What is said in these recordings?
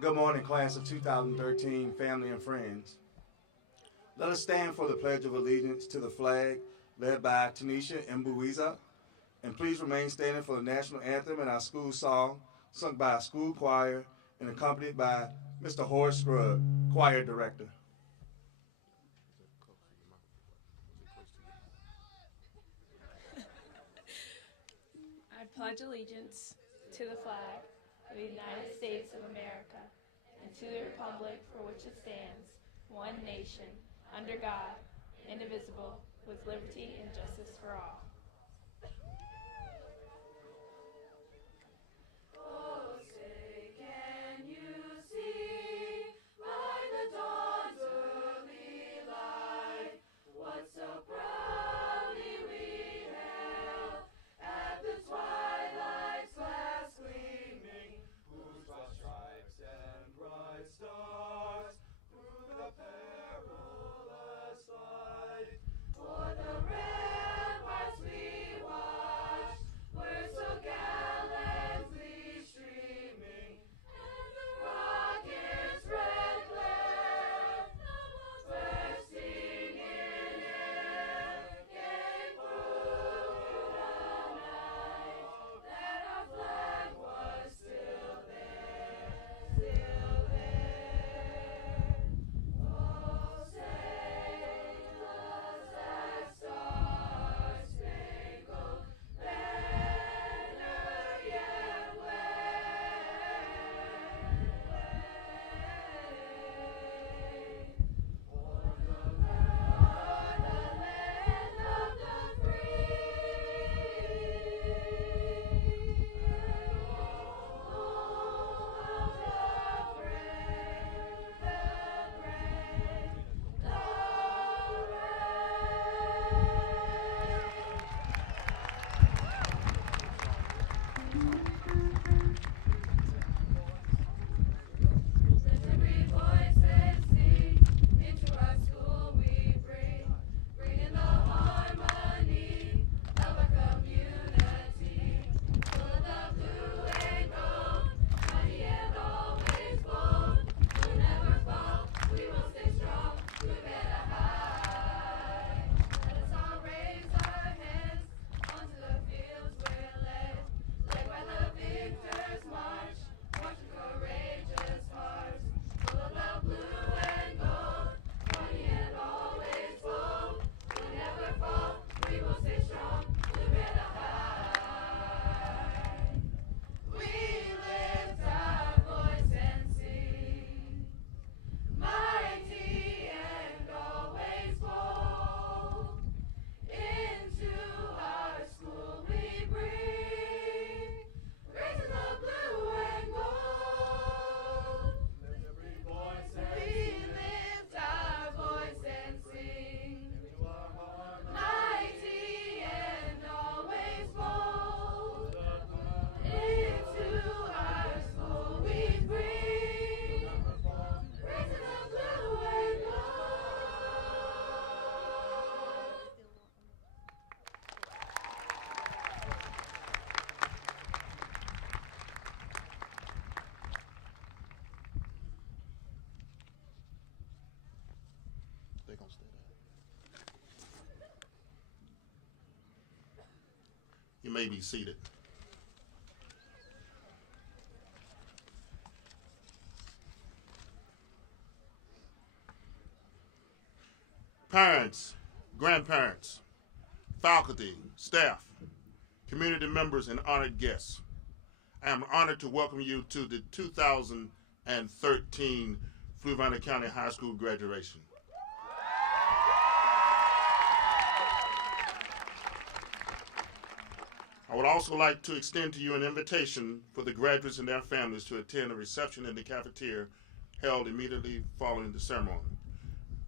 Good morning, class of 2013, family and friends. Let us stand for the Pledge of Allegiance to the flag led by Tanisha Mbuiza, and please remain standing for the national anthem and our school song, sung by a school choir and accompanied by Mr. Horace Scruggs, choir director. I pledge allegiance to the flag of the United States of America and to the republic for which it stands, one nation, under God, indivisible, with liberty and justice for all. Oh, say, can you see by the dawn's early light what so proudly we hailed at the twilight's last gleaming, whose broad stripes and bright stars through the perilous fight o'er the ramparts we watched were so gallantly streaming, and the rocket's red glare bursting in air gave proof through the night that our flag was still there, still there. Oh, say does that star-spangled banner yet wave o'er the land of the free, and home of the brave, the brave, the Let every voice sing, into our school we bring in the harmony of our community. Full of the blue and gold, mighty and always bold. We'll never fall, we will stay strong, we'll better high. Let us all raise our hands onto the fields we're led by the victors march, marching courageous hearts. Full of the blue and gold, mighty and always bold. We'll never fall, we will stay strong, we'll better high. We lift our voice and sing, mighty and always bold. Into our school we bring, raising the blue and gold. Let every voice we lift our voice and sing, mighty and always bold. Into our school we bring, raising the blue and gold. They're gonna stay there. You may be seated. Parents, grandparents, faculty, staff, community members, and honored guests, I am honored to welcome you to the 2013 Fluvanna County High School graduation. I would also like to extend to you an invitation for the graduates and their families to attend a reception in the cafeteria held immediately following the ceremony.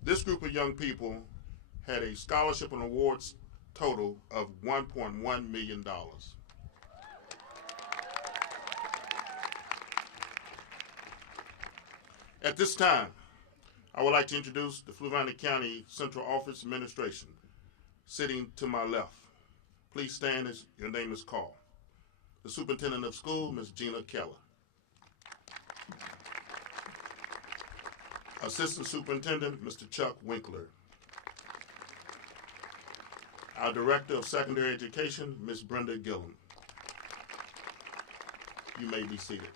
This group of young people had a scholarship and awards total of $1.1 million. At this time, I would like to introduce the Fluvanna County Central Office Administration. Sitting to my left, please stand as your name is called. The Superintendent of School, Ms. Gina Keller. Assistant Superintendent, Mr. Chuck Winkler. Our Director of Secondary Education, Ms. Brenda Gillum. You may be seated.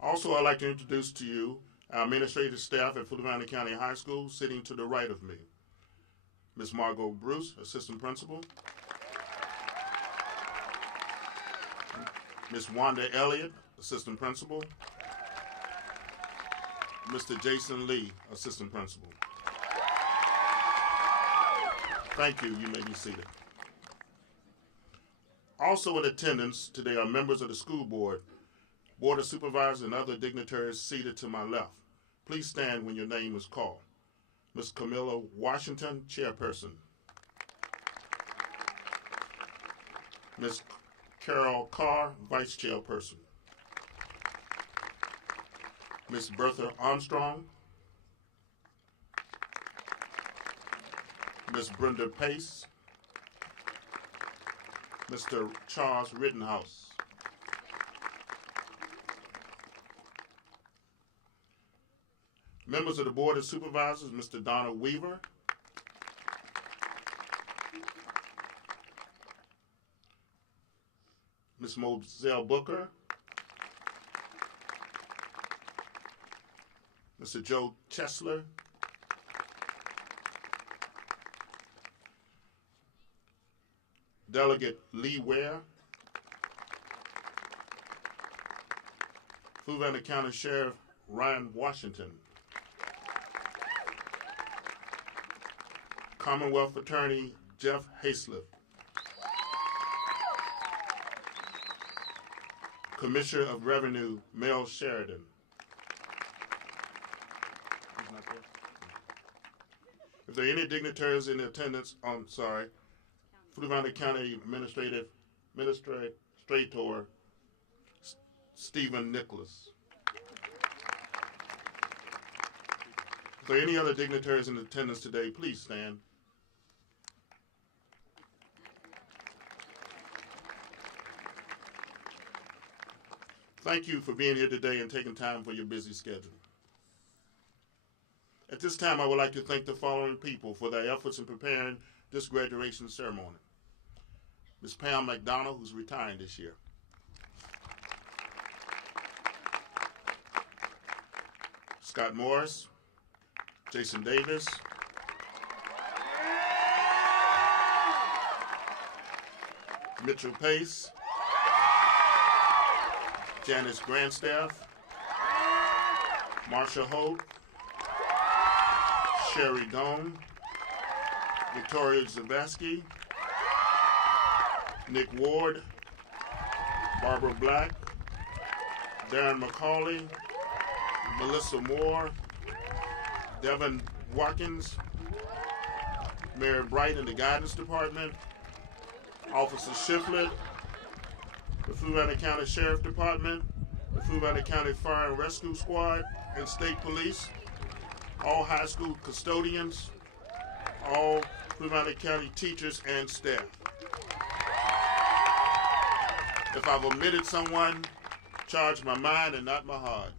Also, I'd like to introduce to you our administrative staff at Fluvanna County High School, sitting to the right of me. Ms. Margot Bruce, Assistant Principal. Ms. Wanda Elliott, Assistant Principal. Mr. Jason Lee, Assistant Principal. Thank you. You may be seated. Also in attendance today are members of the school board, board of supervisors, and other dignitaries seated to my left. Please stand when your name is called. Ms. Camilla Washington, Chairperson. Ms. Carol Carr, Vice Chairperson. Ms. Bertha Armstrong. Ms. Brenda Pace. Mr. Charles Rittenhouse. Members of the Board of Supervisors, Mr. Donald Weaver. Ms. Moselle Booker. Mr. Joe Chesler. Delegate Lee Ware. Fluvanna County Sheriff Ryan Washington. Commonwealth Attorney Jeff Hayslip. Commissioner of Revenue Mel Sheridan. If there are any dignitaries in attendance, Fluvanna County Administrator Stephen Nicholas. If there are any other dignitaries in attendance today, please stand. Thank you for being here today and taking time for your busy schedule. At this time, I would like to thank the following people for their efforts in preparing this graduation ceremony. Ms. Pam McDonald, who's retiring this year. Scott Morris, Jason Davis, Mitchell Pace, Janice Grandstaff, Marsha Holt, Sherry Doan, Victoria Zavatsky, Nick Ward, Barbara Black, Darren McCauley, Melissa Moore, Devin Watkins, Mary Bright in the Guidance Department, Officer Shiflett, the Fluvanna County Sheriff Department, the Fluvanna County Fire and Rescue Squad, and State Police, all high school custodians, all Fluvanna County teachers and staff. If I've omitted someone, charge my mind and not my heart.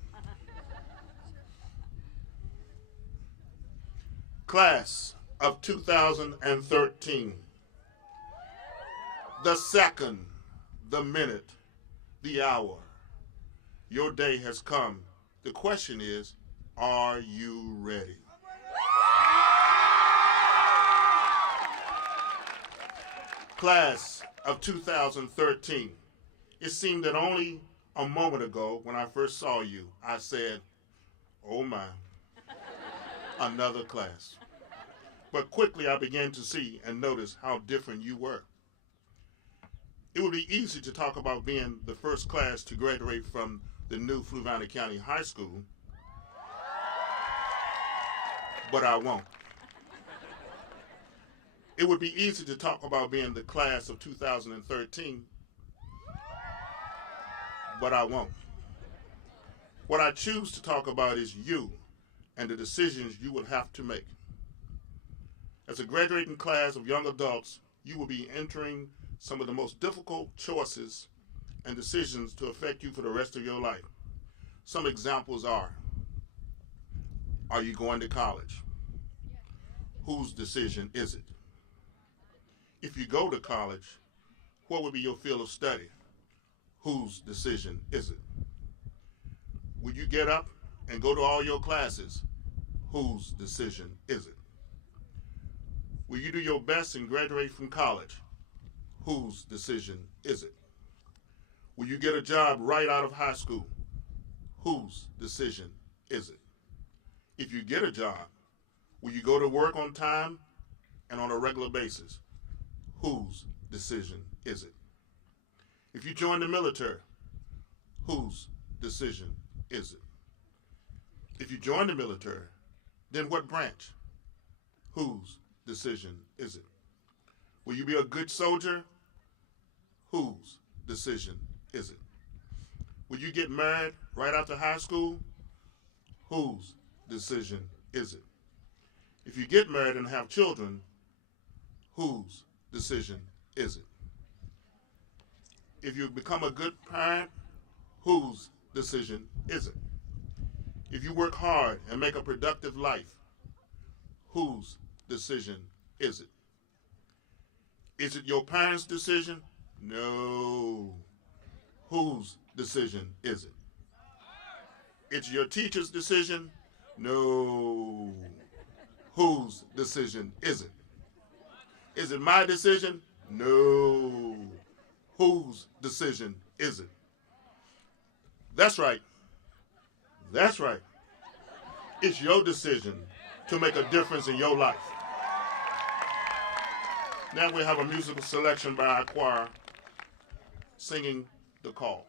Class of 2013. The second, the minute, the hour. Your day has come. The question is, are you ready? Class of 2013. It seemed that only a moment ago when I first saw you, I said, oh my, another class. But quickly I began to see and notice how different you were. It would be easy to talk about being the first class to graduate from the new Fluvanna County High School, but I won't. It would be easy to talk about being the class of 2013, but I won't. What I choose to talk about is you and the decisions you will have to make. As a graduating class of young adults, you will be entering some of the most difficult choices and decisions to affect you for the rest of your life. Some examples are Are you going to college? Whose decision is it? If you go to college, what would be your field of study? Whose decision is it? Will you get up and go to all your classes? Whose decision is it? Will you do your best and graduate from college? Whose decision is it? Will you get a job right out of high school? Whose decision is it? If you get a job, will you go to work on time and on a regular basis? Whose decision is it? If you join the military, whose decision is it? If you join the military, then what branch? Whose decision is it? Will you be a good soldier? Whose decision is it? Will you get married right after high school? Whose decision is it? If you get married and have children, whose decision is it? If you become a good parent, whose decision is it? If you work hard and make a productive life, whose decision is it? Is it your parents' decision? No. Whose decision is it? It's your teacher's decision? No. Whose decision is it? Is it my decision? No. Whose decision is it? That's right. That's right. It's your decision to make a difference in your life. Now we have a musical selection by our choir singing The Call.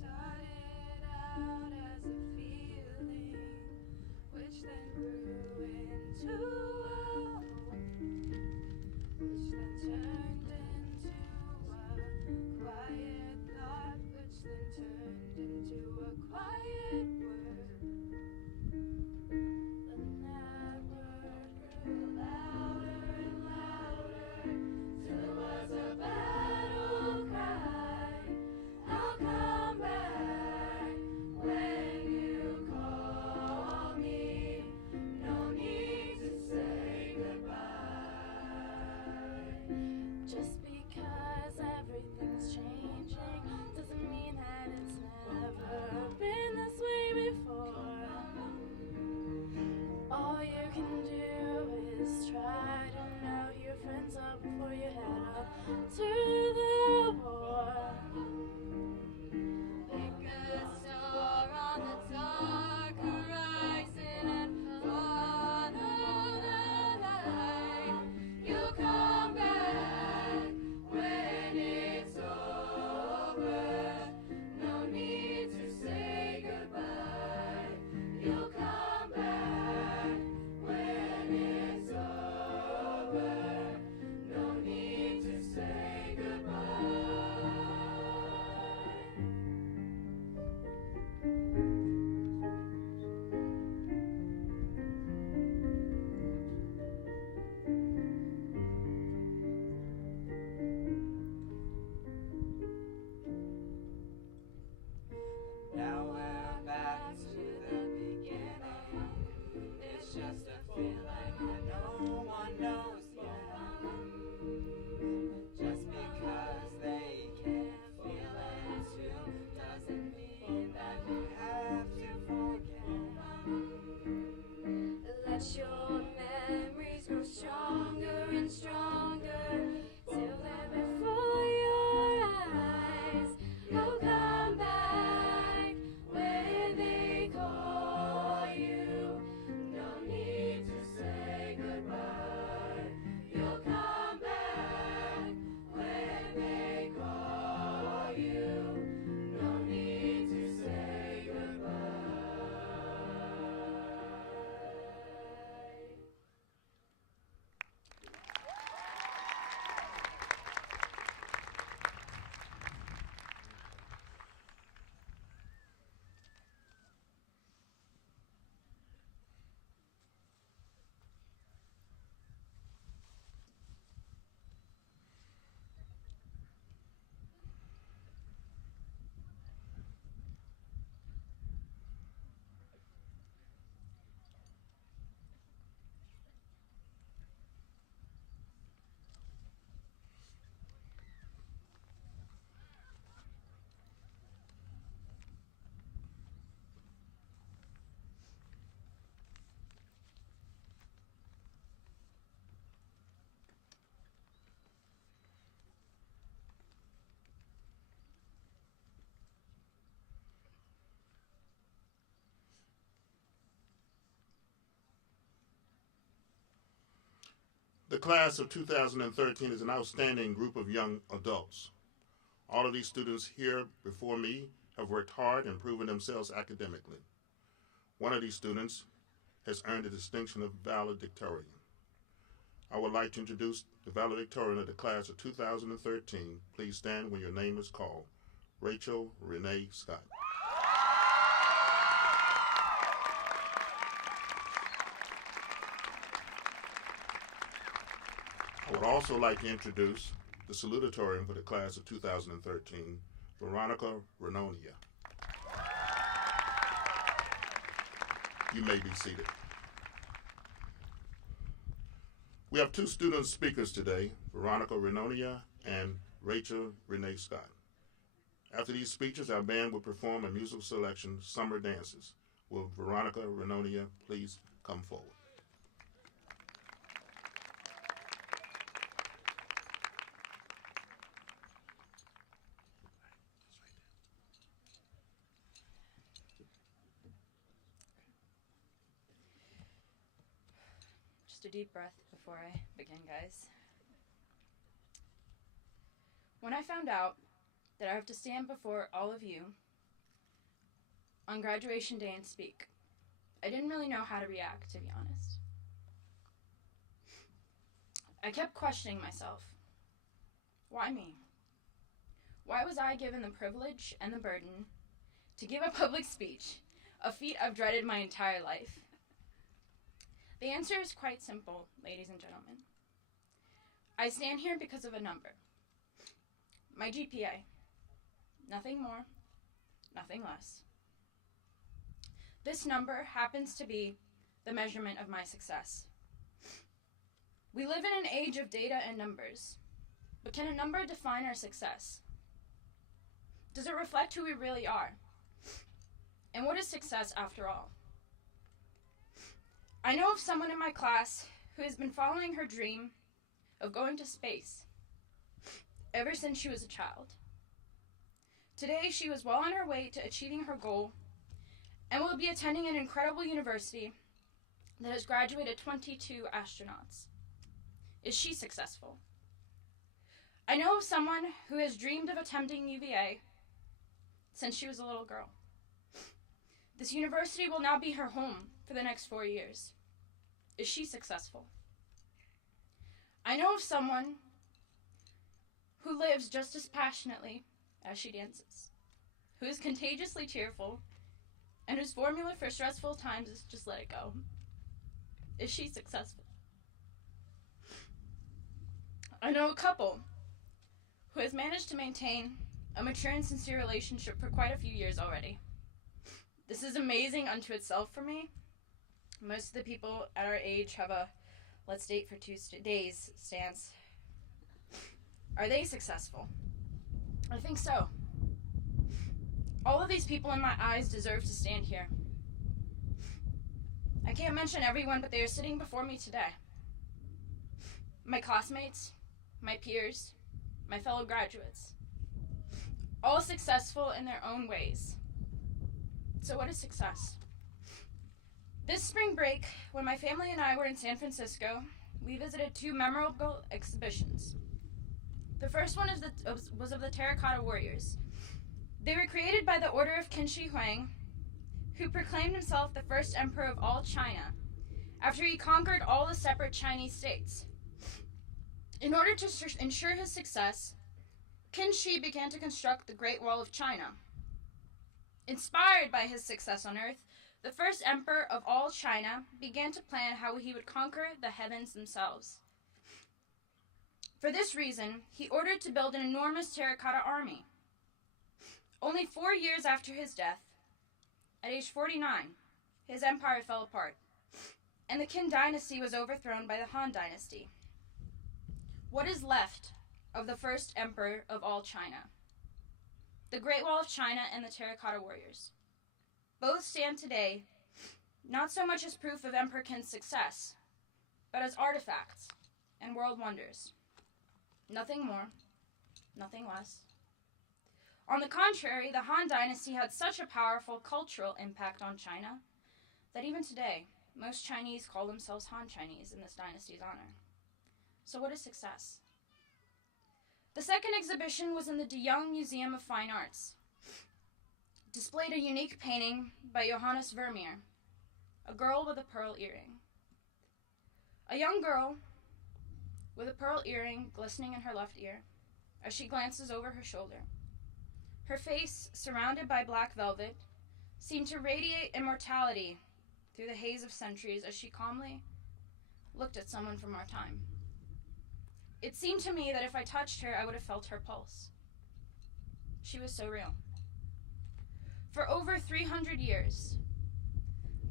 Started out as a feeling, which then grew into a which then turned into a quiet thought, which then turned into a quiet word. Then that word grew louder and louder, till it was a battle cry. I'll come back when you call me. No need to say goodbye. Just because everything's changing doesn't mean that it's never been this way before. All you can do is try to know who your friends are before you head up to the war. Pick a star on the dark horizon and follow the light. You'll come back when it's over. No need to say goodbye. You'll come back when it's over. No need to say The class of 2013 is an outstanding group of young adults. All of these students here before me have worked hard and proven themselves academically. One of these students has earned the distinction of valedictorian. I would like to introduce the valedictorian of the class of 2013. Please stand when your name is called. Rachel Renee Scott. I would also like to introduce the salutatorian for the class of 2013, Veronica Renonia. You may be seated. We have two student speakers today, Veronica Renonia and Rachel Renee Scott. After these speeches, our band will perform a musical selection, Summer Dances. Will Veronica Renonia please come forward? Just a deep breath before I begin, guys. When I found out that I have to stand before all of you on graduation day and speak, I didn't really know how to react, to be honest. I kept questioning myself. Why me? Why was I given the privilege and the burden to give a public speech, a feat I've dreaded my entire life? The answer is quite simple, ladies and gentlemen. I stand here because of a number. My GPA. Nothing more, nothing less. This number happens to be the measurement of my success. We live in an age of data and numbers, but can a number define our success? Does it reflect who we really are? And what is success after all? I know of someone in my class who has been following her dream of going to space ever since she was a child. Today, she was well on her way to achieving her goal and will be attending an incredible university that has graduated 22 astronauts. Is she successful? I know of someone who has dreamed of attending UVA since she was a little girl. This university will now be her home for the next 4 years. Is she successful? I know of someone who lives just as passionately as she dances, who is contagiously cheerful, and whose formula for stressful times is just let it go. Is she successful? I know a couple who has managed to maintain a mature and sincere relationship for quite a few years already. This is amazing unto itself for me. Most of the people at our age have a let's date for 2 days stance. Are they successful? I think so. All of these people in my eyes deserve to stand here. I can't mention everyone, but they are sitting before me today. My classmates, my peers, my fellow graduates. All successful in their own ways. So what is success? This spring break, when my family and I were in San Francisco, we visited 2 memorable exhibitions. The first one was of the Terracotta Warriors. They were created by the Order of Qin Shi Huang, who proclaimed himself the first emperor of all China, after he conquered all the separate Chinese states. In order to ensure his success, Qin Shi began to construct the Great Wall of China. Inspired by his success on Earth, the first emperor of all China began to plan how he would conquer the heavens themselves. For this reason, he ordered to build an enormous terracotta army. Only 4 years after his death, at age 49, his empire fell apart, and the Qin dynasty was overthrown by the Han dynasty. What is left of the first emperor of all China? The Great Wall of China and the Terracotta Warriors. Both stand today not so much as proof of Emperor Qin's success, but as artifacts and world wonders. Nothing more, nothing less. On the contrary, the Han dynasty had such a powerful cultural impact on China that even today, most Chinese call themselves Han Chinese in this dynasty's honor. So what is success? The second exhibition was in the De Young Museum of Fine Arts. Displayed a unique painting by Johannes Vermeer, a girl with a pearl earring. A young girl with a pearl earring glistening in her left ear as she glances over her shoulder. Her face, surrounded by black velvet, seemed to radiate immortality through the haze of centuries as she calmly looked at someone from our time. It seemed to me that if I touched her, I would have felt her pulse. She was so real. For over 300 years,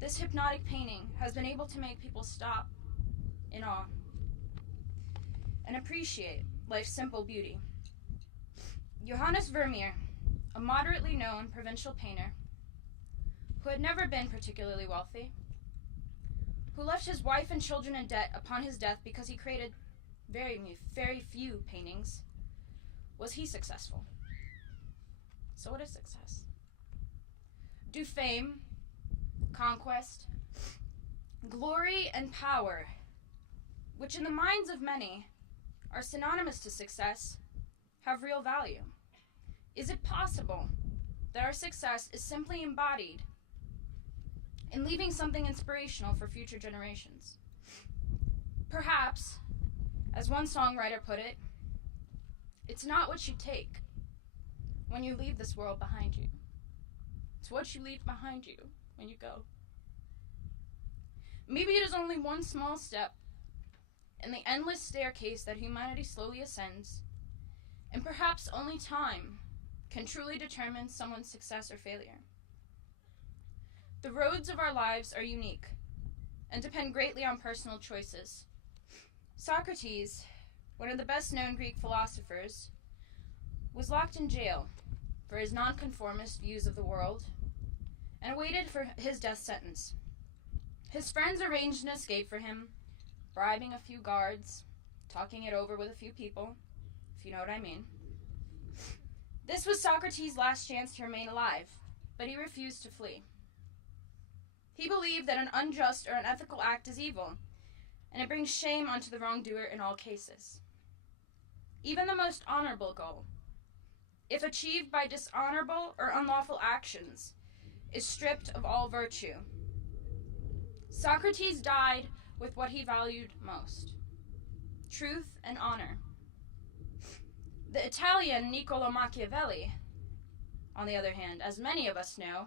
this hypnotic painting has been able to make people stop in awe and appreciate life's simple beauty. Johannes Vermeer, a moderately known provincial painter who had never been particularly wealthy, who left his wife and children in debt upon his death because he created very few paintings, was he successful? So what is success? Do fame, conquest, glory, and power, which in the minds of many are synonymous to success, have real value? Is it possible that our success is simply embodied in leaving something inspirational for future generations? Perhaps, as one songwriter put it, it's not what you take when you leave this world behind you. It's what you leave behind you when you go. Maybe it is only one small step in the endless staircase that humanity slowly ascends, and perhaps only time can truly determine someone's success or failure. The roads of our lives are unique and depend greatly on personal choices. Socrates, one of the best-known Greek philosophers, was locked in jail for his nonconformist views of the world and awaited for his death sentence. His friends arranged an escape for him, bribing a few guards, talking it over with a few people, if you know what I mean. This was Socrates' last chance to remain alive, but he refused to flee. He believed that an unjust or unethical act is evil, and it brings shame onto the wrongdoer in all cases. Even the most honorable goal, if achieved by dishonorable or unlawful actions, is stripped of all virtue. Socrates died with what he valued most: truth and honor. The Italian Niccolò Machiavelli, on the other hand, as many of us know,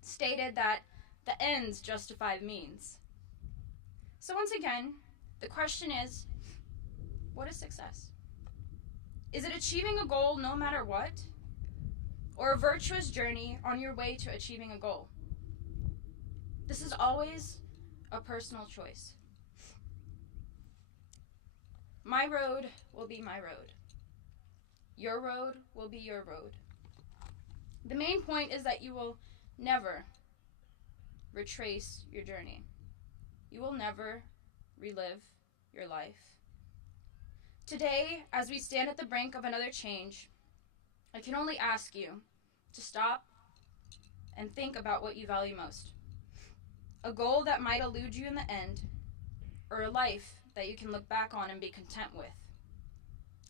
stated that the ends justify the means. So once again, the question is, what is success? Is it achieving a goal no matter what? Or a virtuous journey on your way to achieving a goal? This is always a personal choice. My road will be my road. Your road will be your road. The main point is that you will never retrace your journey. You will never relive your life. Today, as we stand at the brink of another change, I can only ask you to stop and think about what you value most. A goal that might elude you in the end, or a life that you can look back on and be content with.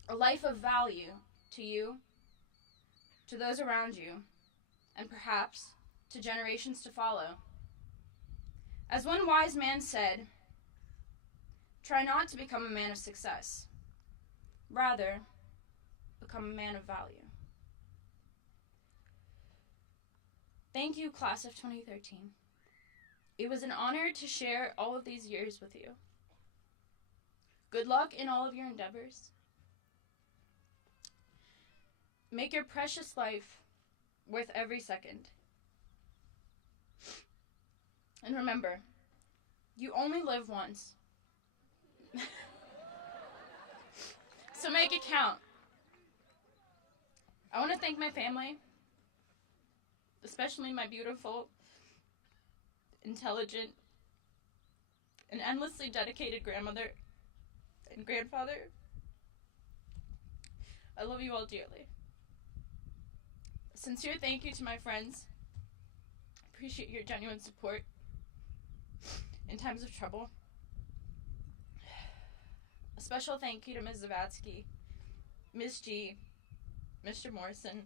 A life of value to you, to those around you, and perhaps to generations to follow. As one wise man said, try not to become a man of success. Rather, become a man of value. Thank you, class of 2013. It was an honor to share all of these years with you. Good luck in all of your endeavors. Make your precious life worth every second. And remember, you only live once. So make it count. I want to thank my family, especially my beautiful, intelligent, and endlessly dedicated grandmother and grandfather. I love you all dearly. A sincere thank you to my friends. I appreciate your genuine support in times of trouble. A special thank you to Ms. Zavatsky, Ms. G, Mr. Morrison,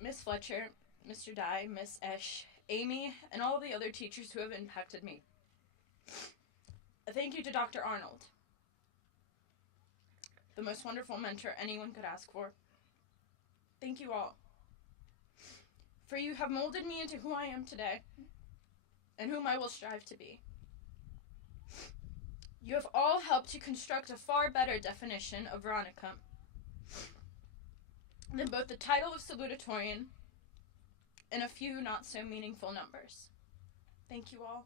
Ms. Fletcher, Mr. Dye, Ms. Esch, Amy, and all the other teachers who have impacted me. A thank you to Dr. Arnold, the most wonderful mentor anyone could ask for. Thank you all, for you have molded me into who I am today, and whom I will strive to be. You have all helped to construct a far better definition of Veronica than both the title of salutatorian and a few not so meaningful numbers. Thank you all.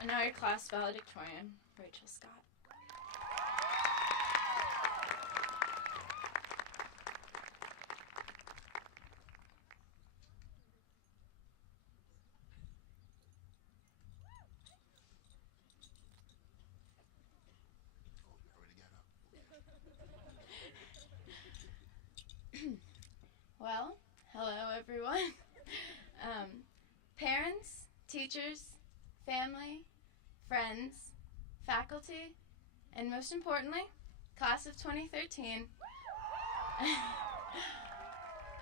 And now your class valedictorian, Rachel Scott. Well, hello everyone. Parents, teachers, family, friends, faculty, and most importantly, class of 2013.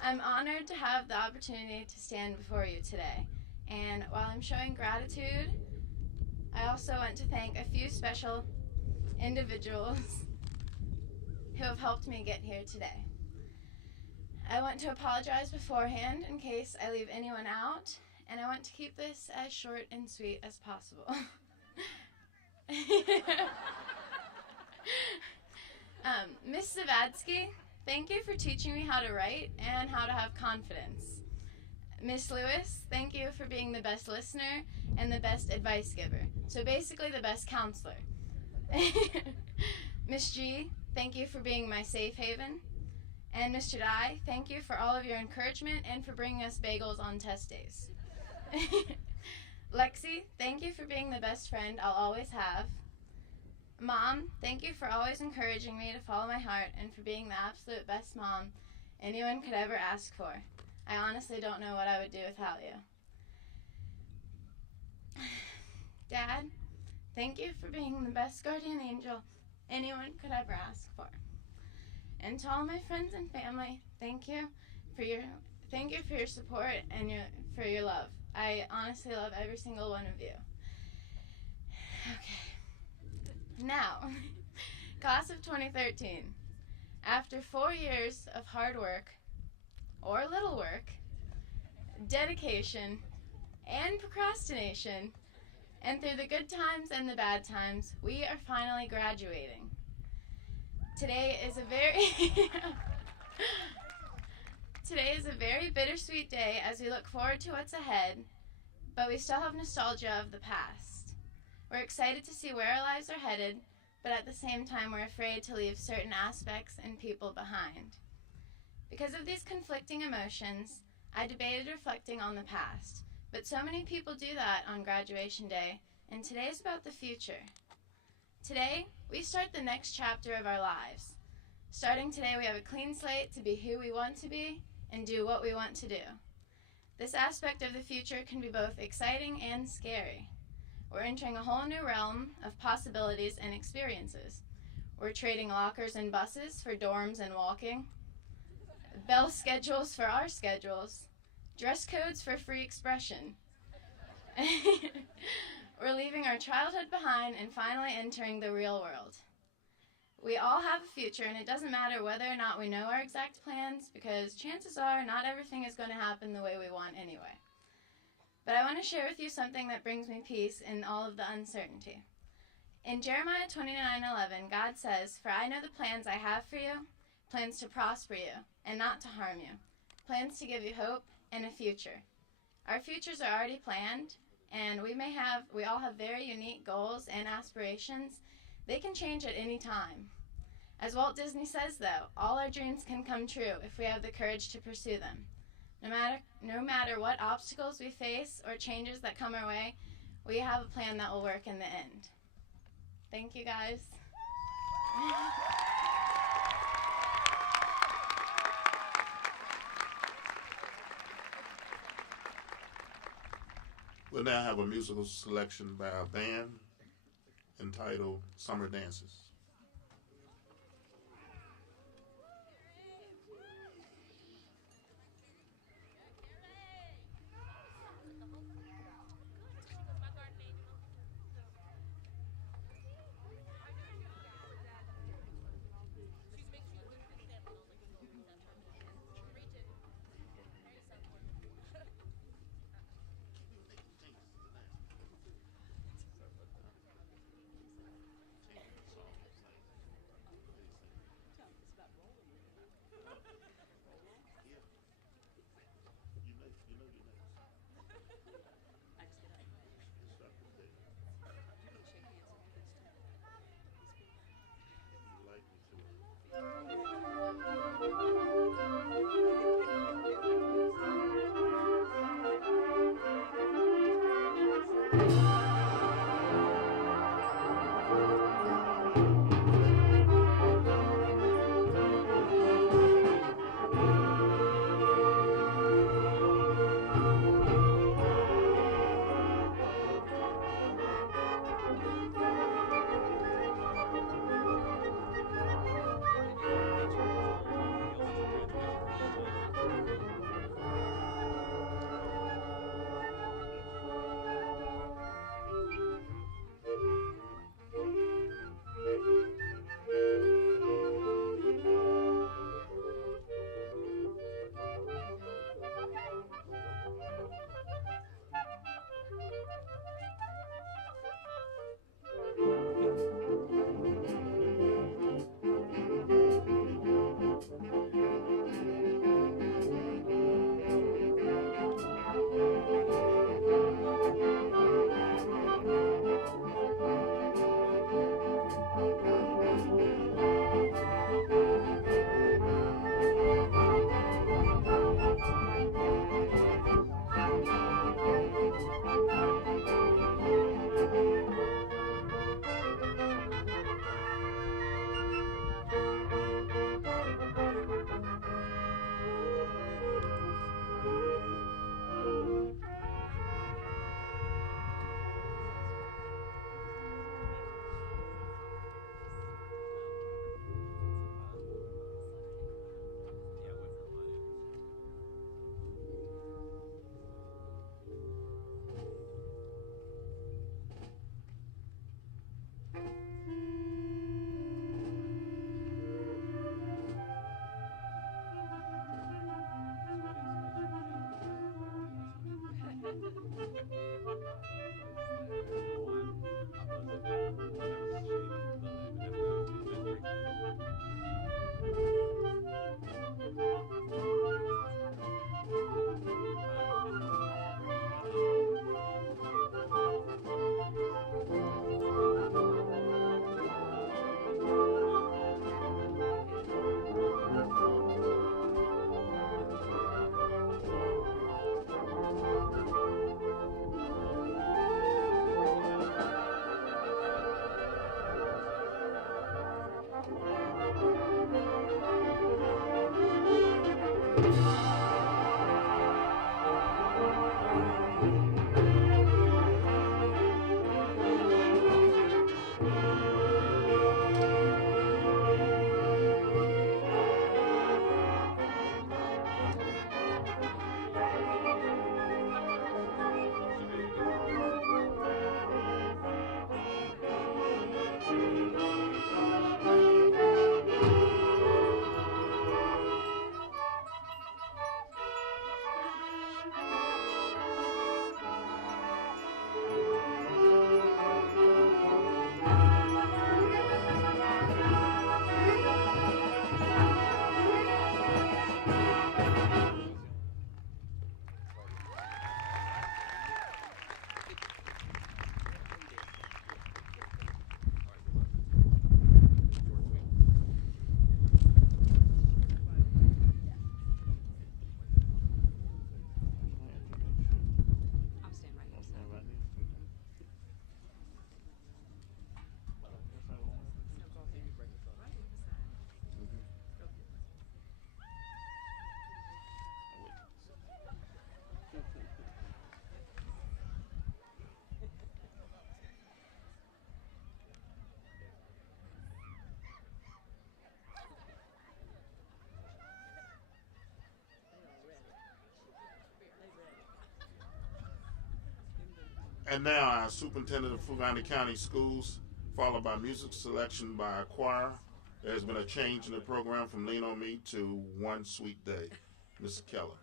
I'm honored to have the opportunity to stand before you today. And while I'm showing gratitude, I also want to thank a few special individuals who have helped me get here today. I want to apologize beforehand in case I leave anyone out, and I want to keep this as short and sweet as possible. Miss Zavatsky, thank you for teaching me how to write and how to have confidence. Miss Lewis, thank you for being the best listener and the best advice giver. So basically the best counselor. Miss G, thank you for being my safe haven. And Mr. Dye, thank you for all of your encouragement and for bringing us bagels on test days. Lexi, thank you for being the best friend I'll always have. Mom, thank you for always encouraging me to follow my heart and for being the absolute best mom anyone could ever ask for. I honestly don't know what I would do without you. Dad, thank you for being the best guardian angel anyone could ever ask for. And to all my friends and family, thank you for your support and for your love. I honestly love every single one of you. Okay. Now, class of 2013. After 4 years of hard work, or little work, dedication, and procrastination, and through the good times and the bad times, we are finally graduating. Today is a very bittersweet day as we look forward to what's ahead, but we still have nostalgia of the past. We're excited to see where our lives are headed, but at the same time we're afraid to leave certain aspects and people behind. Because of these conflicting emotions, I debated reflecting on the past, but so many people do that on graduation day, and today is about the future. Today, we start the next chapter of our lives. Starting today, we have a clean slate to be who we want to be and do what we want to do. This aspect of the future can be both exciting and scary. We're entering a whole new realm of possibilities and experiences. We're trading lockers and buses for dorms and walking, bell schedules for our schedules, dress codes for free expression. We're leaving our childhood behind and finally entering the real world. We all have a future, and it doesn't matter whether or not we know our exact plans, because chances are not everything is going to happen the way we want anyway. But I want to share with you something that brings me peace in all of the uncertainty. In Jeremiah 29:11, God says, "For I know the plans I have for you, plans to prosper you and not to harm you, plans to give you hope and a future." Our futures are already planned, and we all have very unique goals and aspirations. They can change at any time. As Walt Disney says, though, all our dreams can come true if we have the courage to pursue them. No matter what obstacles we face or changes that come our way, we have a plan that will work in the end. Thank you, guys. We'll now have a musical selection by our band entitled Summer Dances. And now our superintendent of Fluvanna County Schools, followed by music selection by our choir. There's been a change in the program from Lean On Me to One Sweet Day. Mrs. Keller.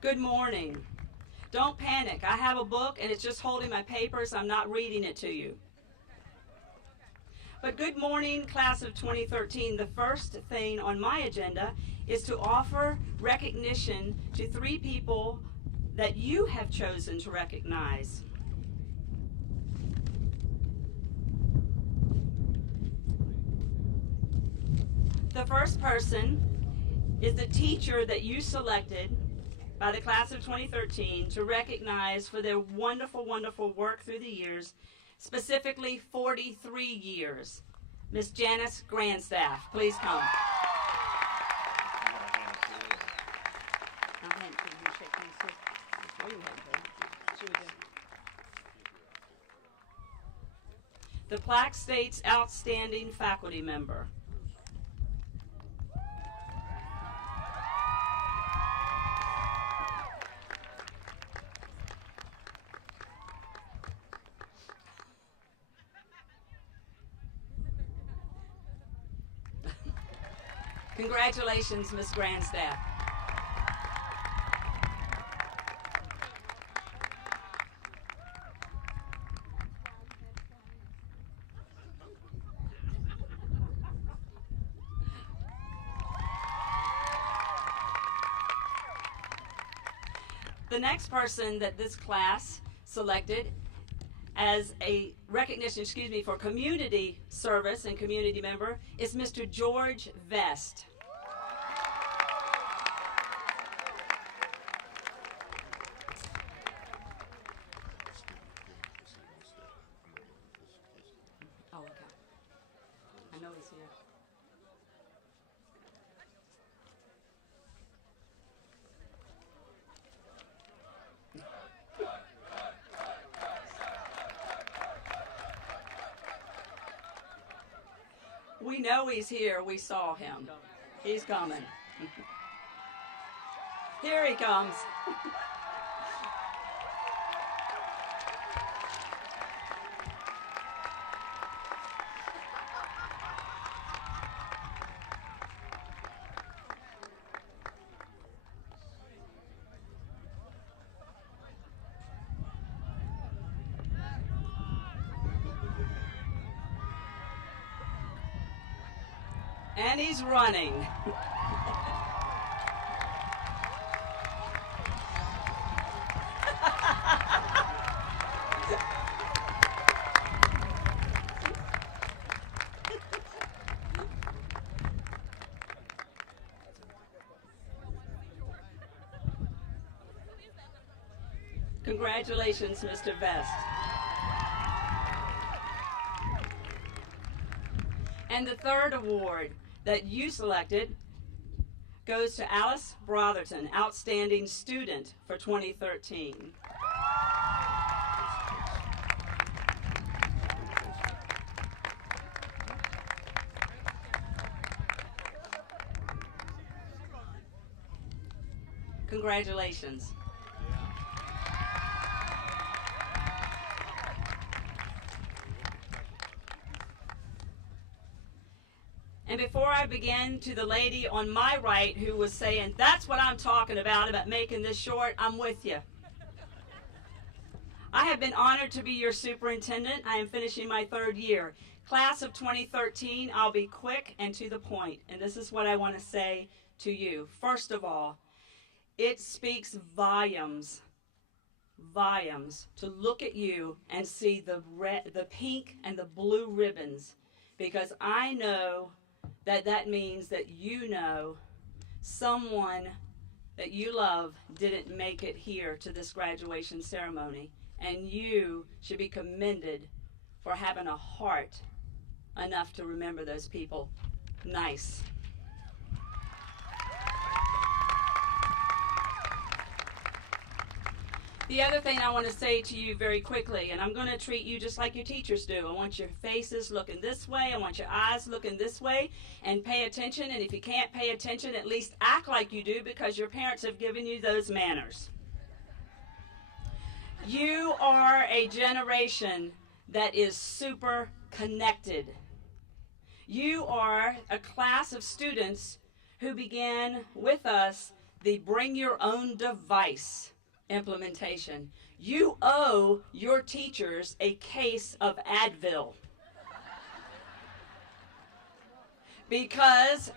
Good morning. Don't panic. I have a book and it's just holding my papers. I'm not reading it to you. But good morning, class of 2013. The first thing on my agenda is to offer recognition to 3 people that you have chosen to recognize. The first person is the teacher that you selected by the class of 2013 to recognize for their wonderful, wonderful work through the years, specifically 43 years. Miss Janice Grandstaff, please come. The plaque states outstanding faculty member. Congratulations, Ms. Grandstaff. The next person that this class selected as a recognition, for community service and community member is Mr. George Vest. Oh, okay. I know he's here. We know he's here. We saw him. He's coming. Here he comes. And he's running. Congratulations, Mr. Vest. And the third award that you selected goes to Alice Brotherton, Outstanding Student for 2013. Congratulations. And before I begin, to the lady on my right who was saying, that's what I'm talking about making this short, I'm with you. I have been honored to be your superintendent. I am finishing my 3rd year. Class of 2013, I'll be quick and to the point. And this is what I want to say to you. First of all, it speaks volumes to look at you and see the pink and the blue ribbons, because I know that means that you know someone that you love didn't make it here to this graduation ceremony, and you should be commended for having a heart enough to remember those people. Nice. The other thing I want to say to you very quickly, and I'm going to treat you just like your teachers do. I want your faces looking this way. I want your eyes looking this way. And pay attention. And if you can't pay attention, at least act like you do, because your parents have given you those manners. You are a generation that is super connected. You are a class of students who began with us the Bring Your Own Device implementation. You owe your teachers a case of Advil. Because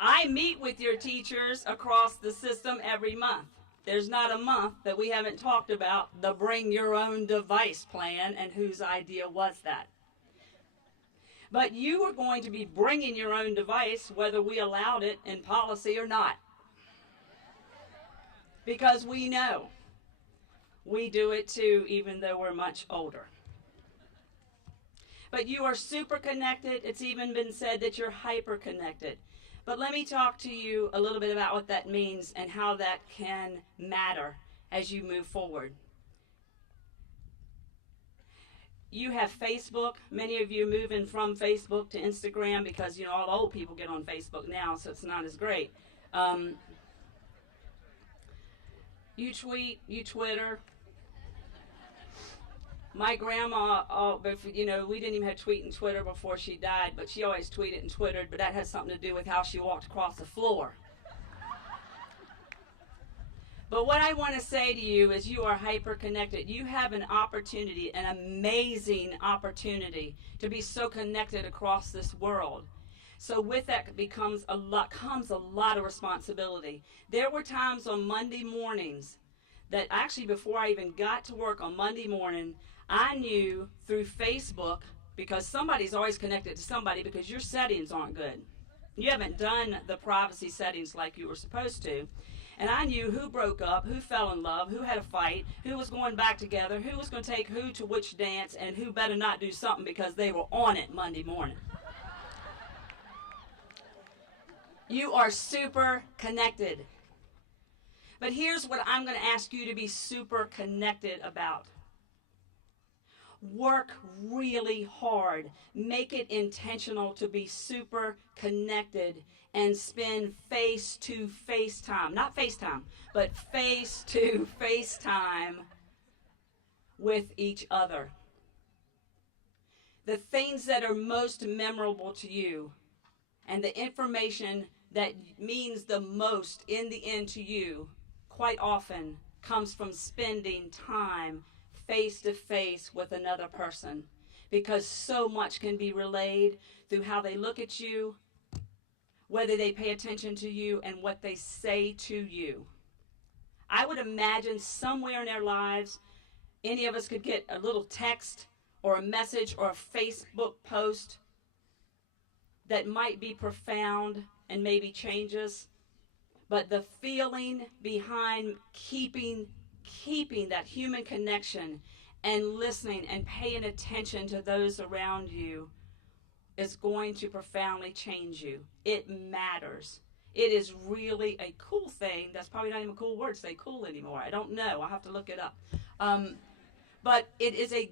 I meet with your teachers across the system every month. There's not a month that we haven't talked about the Bring Your Own Device plan and whose idea was that. But you are going to be bringing your own device whether we allowed it in policy or not. Because we know we do it too, even though we're much older. But you are super connected. It's even been said that you're hyper connected. But let me talk to you a little bit about what that means and how that can matter as you move forward. You have Facebook. Many of you moving from Facebook to Instagram because, all the old people get on Facebook now, so it's not as great. You tweet, you Twitter. My grandma, we didn't even have tweet and Twitter before she died, but she always tweeted and Twittered, but that has something to do with how she walked across the floor. But what I want to say to you is you are hyper-connected. You have an opportunity, an amazing opportunity to be so connected across this world. So with that comes a lot of responsibility. There were times on Monday mornings that actually before I even got to work on Monday morning, I knew through Facebook, because somebody's always connected to somebody because your settings aren't good. You haven't done the privacy settings like you were supposed to. And I knew who broke up, who fell in love, who had a fight, who was going back together, who was going to take who to which dance, and who better not do something because they were on it Monday morning. You are super connected. But here's what I'm going to ask you to be super connected about. Work really hard. Make it intentional to be super connected and spend face-to-face time. Not FaceTime, but face-to-face time with each other. The things that are most memorable to you and the information that means the most in the end to you quite often comes from spending time face-to-face with another person, because so much can be relayed through how they look at you, whether they pay attention to you, and what they say to you. I would imagine somewhere in their lives, any of us could get a little text or a message or a Facebook post that might be profound and maybe changes, but the feeling behind keeping that human connection and listening and paying attention to those around you is going to profoundly change you. It matters. It is really a cool thing. That's probably not even a cool word to say cool anymore. I don't know. I'll have to look it up. But it is a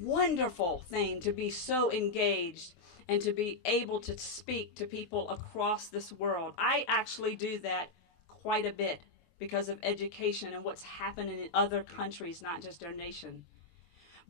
wonderful thing to be so engaged and to be able to speak to people across this world. I actually do that quite a bit because of education and what's happening in other countries, not just our nation.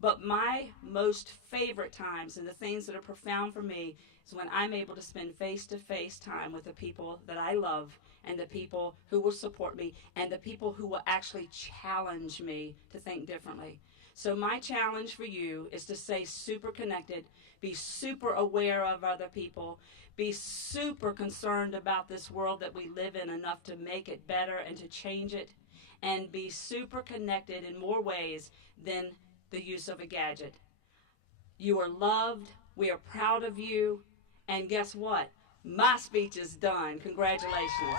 But my most favorite times and the things that are profound for me is when I'm able to spend face-to-face time with the people that I love and the people who will support me and the people who will actually challenge me to think differently. So my challenge for you is to stay super connected, be super aware of other people, be super concerned about this world that we live in enough to make it better and to change it, and be super connected in more ways than the use of a gadget. You are loved. We are proud of you. And guess what? My speech is done. Congratulations.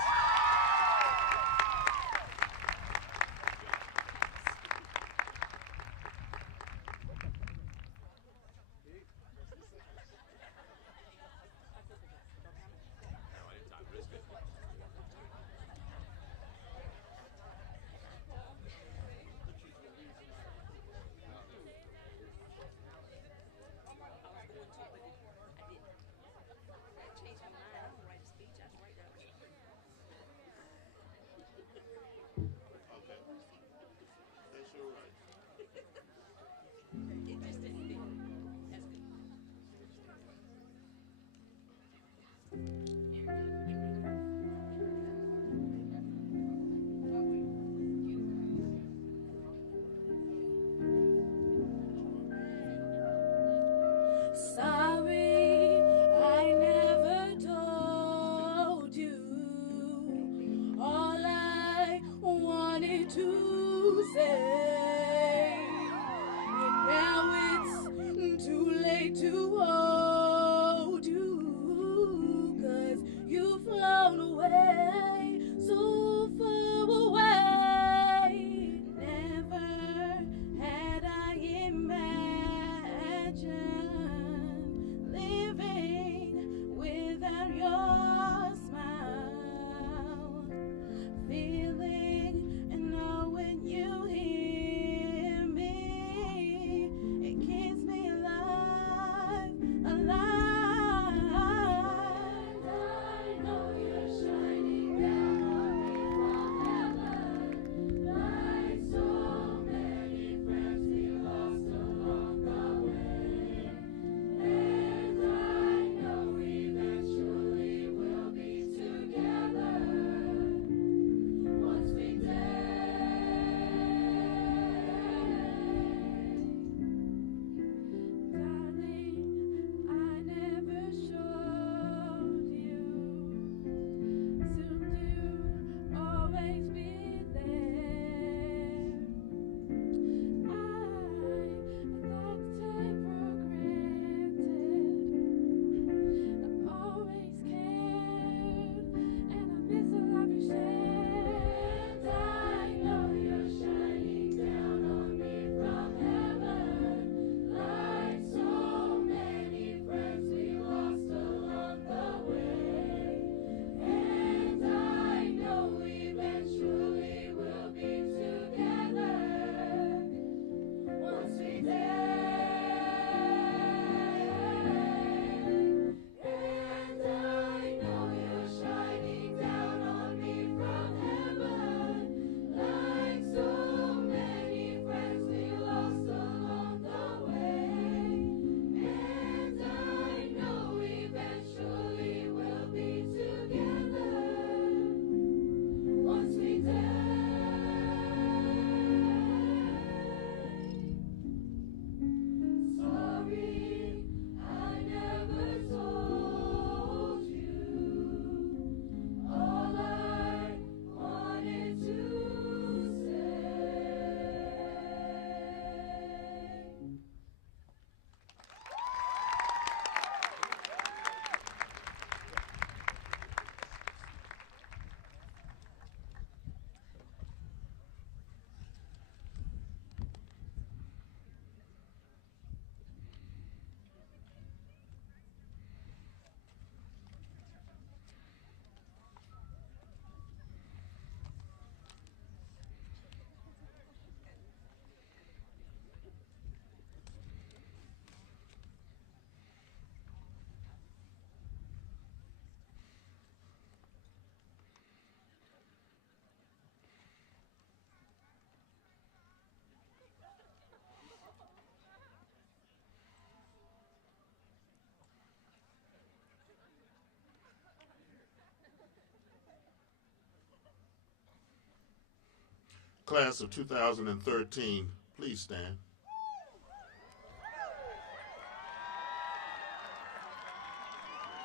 Class of 2013, please stand.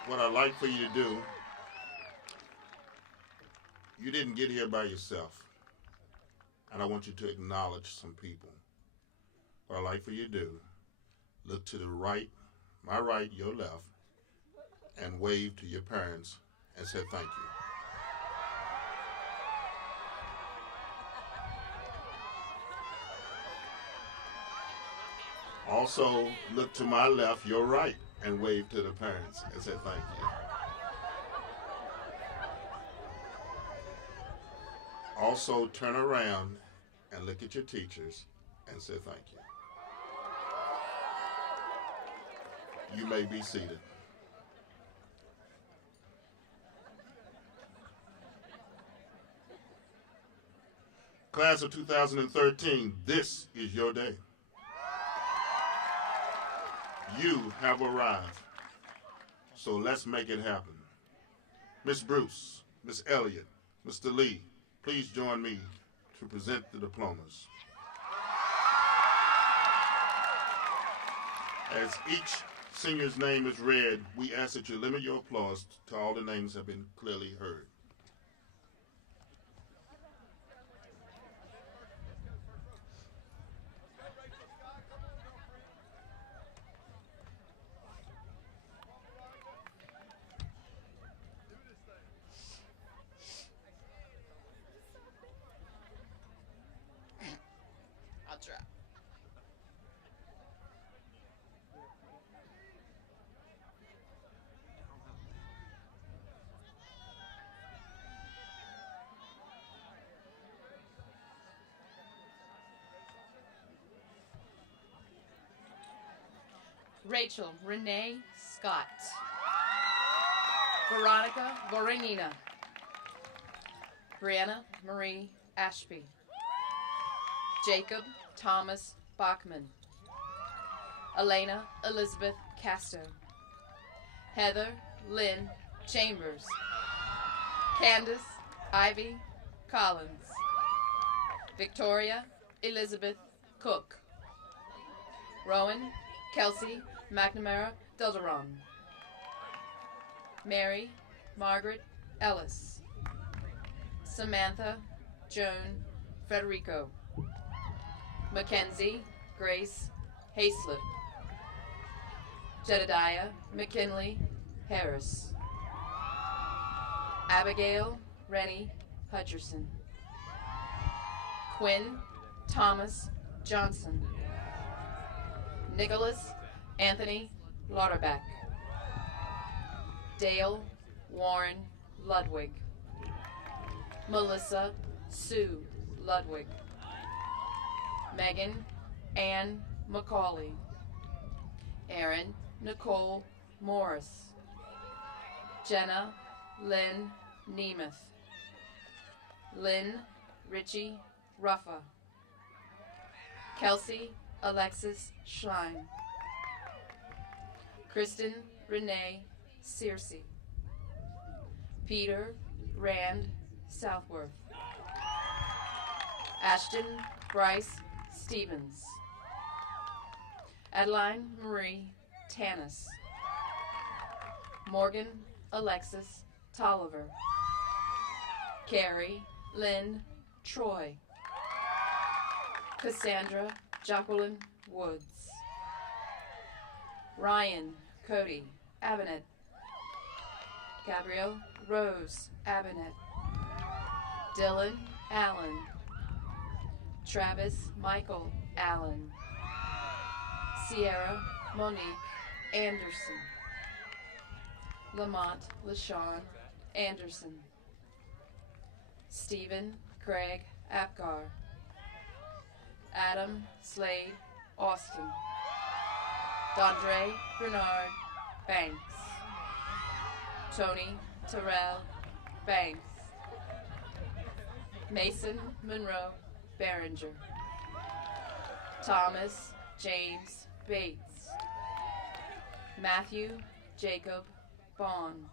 What I'd like for you to do, you didn't get here by yourself. And I want you to acknowledge some people. What I'd like for you to do, look to the right, my right, your left, and wave to your parents and say thank you. Also, look to my left, your right, and wave to the parents and say thank you. Also, turn around and look at your teachers and say thank you. You may be seated. Class of 2013, this is your day. You have arrived. So let's make it happen. Miss Bruce, Miss Elliott, Mr. Lee, please join me to present the diplomas. As each senior's name is read, we ask that you limit your applause to all the names have been clearly heard. I'll try. Rachel Renee Scott. Veronica Vorenina. Brianna Marie Ashby. Jacob Thomas Bachman. Elena Elizabeth Casto. Heather Lynn Chambers. Candace Ivy Collins. Victoria Elizabeth Cook. Rowan Kelsey McNamara Delderon. Mary Margaret Ellis. Samantha Joan Federico. Mackenzie Grace Hayslip. Jedediah McKinley Harris. Abigail Rennie Hutcherson. Quinn Thomas Johnson. Nicholas Anthony Lauterbach. Dale Warren Ludwig. Melissa Sue Ludwig. Megan Ann McCauley. Erin Nicole Morris. Jenna Lynn Nemeth. Lynn Richie Ruffa. Kelsey Alexis Schlein. Kristen Renee Searcy. Peter Rand Southworth. Ashton Bryce Stevens. Adeline Marie Tanis. Morgan Alexis Tolliver. Carrie Lynn Troy. Cassandra Jacqueline Woods. Ryan Cody Abinet. Gabrielle Rose Abinet. Dylan Allen. Travis Michael Allen. Sierra Monique Anderson. Lamont LaShawn Anderson. Stephen Craig Apgar. Adam Slade Austin. Dondre Bernard Banks. Tony Terrell Banks. Mason Monroe Behringer. Thomas James Bates. Matthew Jacob Bond.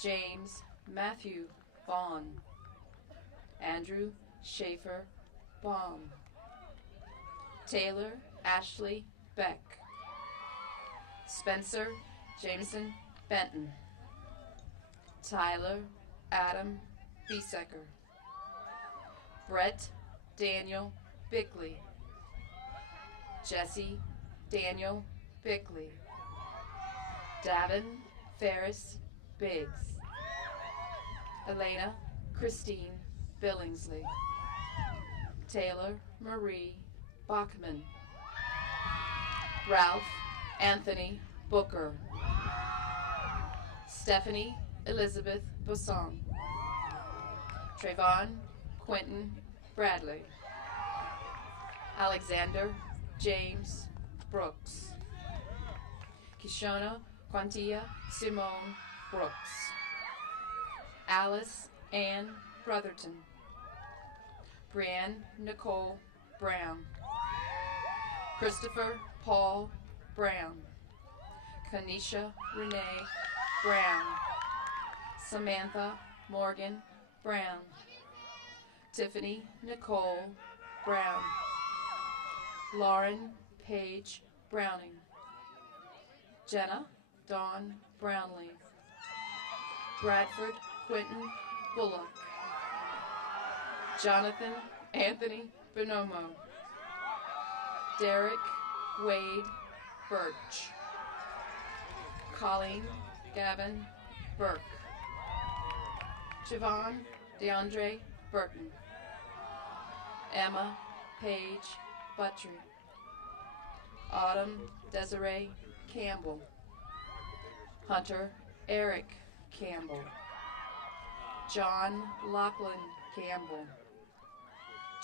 James Matthew Bond. Andrew Schaefer Baum. Taylor Ashley Beck. Spencer Jameson Benton. Tyler Adam Biesecker. Brett Daniel Bickley. Jesse Daniel Bickley. Davin Ferris Biggs. Elena Christine Billingsley. Taylor Marie Bachman. Ralph Anthony Booker. Stephanie Elizabeth Bosson. Trayvon Quentin Bradley. Alexander James Brooks. Kishona Quantia Simone Brooks. Alice Ann Brotherton. Brianne Nicole Brown. Christopher Paul Brown. Kanisha Renee Brown. Samantha Morgan Brown. Tiffany Nicole Brown. Lauren Paige Browning. Jenna Dawn Brownlee. Bradford Quentin Bullock. Jonathan Anthony Bonomo. Derek Wade Birch. Colleen Gavin Burke. Javon DeAndre Burton. Emma Paige Buttry. Autumn Desiree Campbell. Hunter Eric Campbell. John Lachlan Campbell.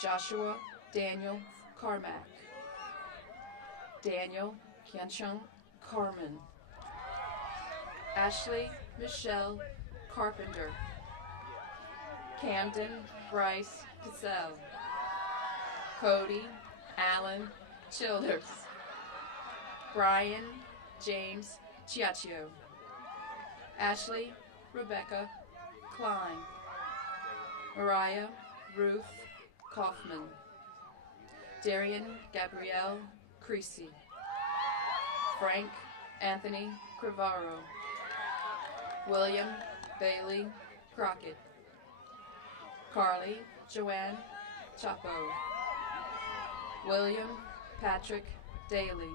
Joshua Daniel Carmack. Daniel Kianchung Carmen. Ashley Michelle Carpenter. Camden Bryce Cassell. Cody Allen Childers. Brian James Chiaccio. Ashley Rebecca Klein. Mariah Ruth Kaufman. Darian Gabrielle Creasy. Frank Anthony Crivaro. William Bailey Crockett. Carly Joanne Chapo. William Patrick Daly.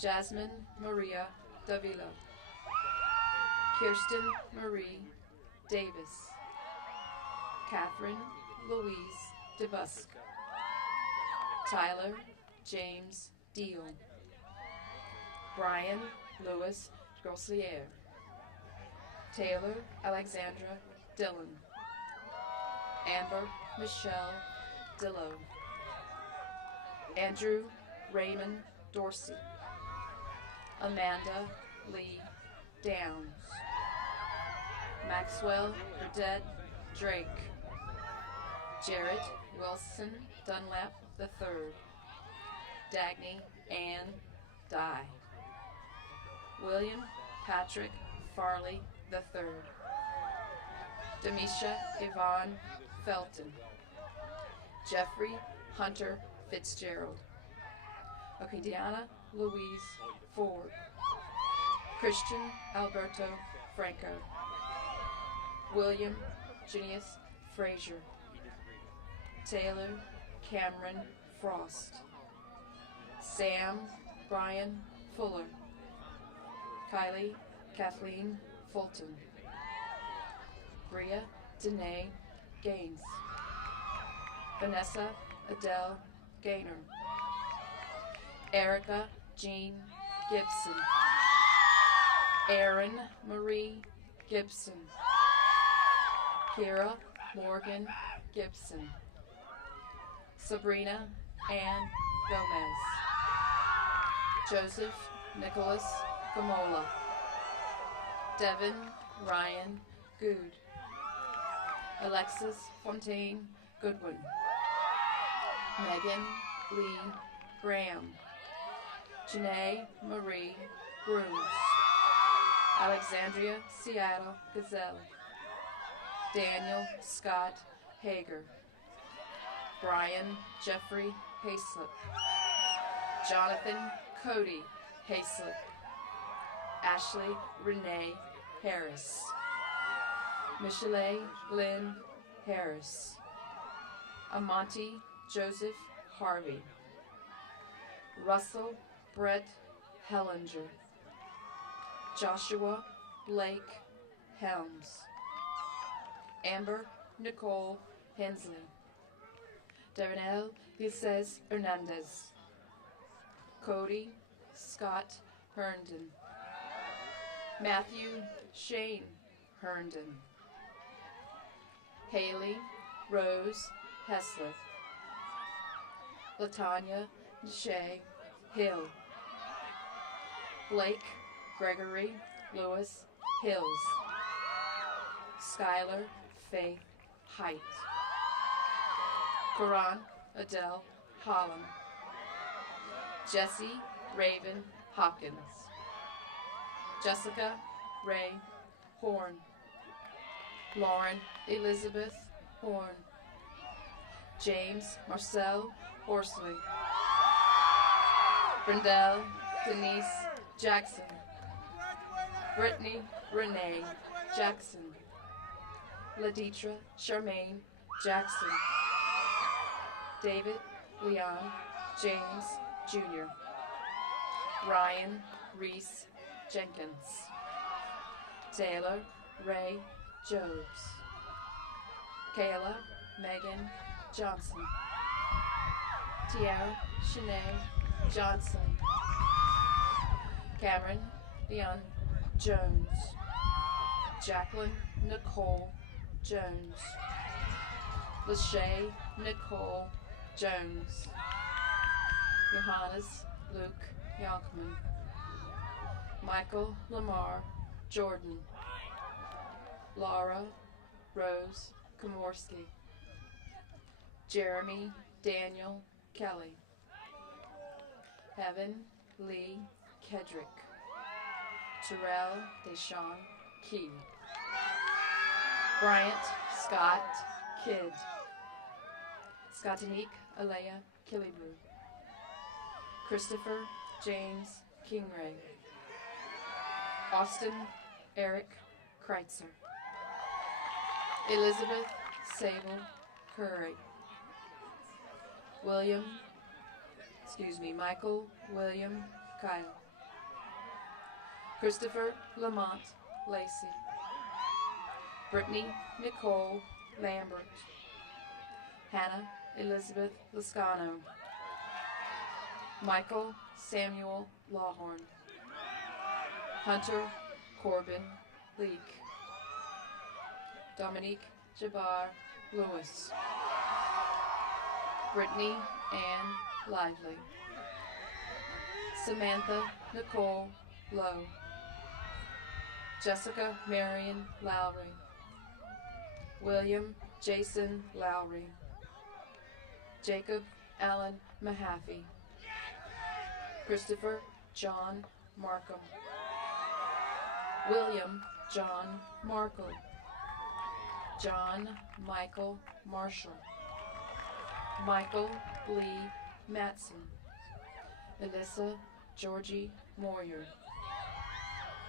Jasmine Maria Davila. Kirsten Marie Davis. Catherine Louise DeBusk. Tyler James Deal. Brian Louis Grossier. Taylor Alexandra Dillon. Amber Michelle Dillow. Andrew Raymond Dorsey. Amanda Lee Downs. Maxwell Burdett Drake. Jarrett Wilson Dunlap III. Dagny Ann Dye. William Patrick Farley III. Demisha Yvonne Felton. Jeffrey Hunter Fitzgerald. Okindiana Louise Ford. Christian Alberto Franco. William Junius Frazier. Taylor Cameron Frost. Sam Brian Fuller. Kylie Kathleen Fulton. Bria Danae Gaines. Vanessa Adele Gaynor. Erica Jean Gibson. Erin Marie Gibson. Kira Morgan Gibson. Sabrina Ann Gomez. Joseph Nicholas Gamola. Devin Ryan Good. Alexis Fontaine Goodwin. Megan Lee Graham. Janae Marie Grooms. Alexandria Seattle Gazelle. Daniel Scott Hager. Brian Jeffrey Hayslip. Jonathan Cody Hayslip. Ashley Renee Harris. Michelle Lynn Harris. Amonte Joseph Harvey. Russell Brett Hellinger. Joshua Blake Helms. Amber Nicole Hensley. Darnell Vilces Hernandez. Cody Scott Herndon. Matthew Shane Herndon. Haley Rose Hessler. Latanya Deshay Hill. Blake Gregory Lewis Hills. Skylar Faith Height. Karan Adele Holland. Jesse Raven Hopkins. Jessica Ray Horn. Lauren Elizabeth Horn. James Marcel Horsley. Brendel Denise Jackson. Brittany Renee Jackson. Laditra Charmaine Jackson. David Leon James Jr. Ryan Reese Jenkins. Taylor Ray Jobs. Kayla Megan Johnson. Tiara Shanae Johnson. Cameron Leon Jones. Jacqueline Nicole Jones. Lachey Nicole Jones. Johannes Luke Yonkman. Michael Lamar Jordan. Laura Rose Komorski. Jeremy Daniel Kelly. Evan Lee Kedrick. Terrell Deshawn Key. Bryant Scott Kidd. Scottinique Alea Killebrew. Christopher James Kingray. Austin Eric Kreitzer. Elizabeth Sable Curry. Michael William Kyle. Christopher Lamont Lacey. Brittany Nicole Lambert. Hannah Elizabeth Lascano. Michael Samuel Lawhorn. Hunter Corbin Leake. Dominique Jabbar Lewis. Brittany Ann Lively. Samantha Nicole Lowe. Jessica Marion Lowry. William Jason Lowry. Jacob Allen Mahaffey. Christopher John Markham. William John Markle. John Michael Marshall. Michael Lee Matson. Alyssa Georgie Moyer.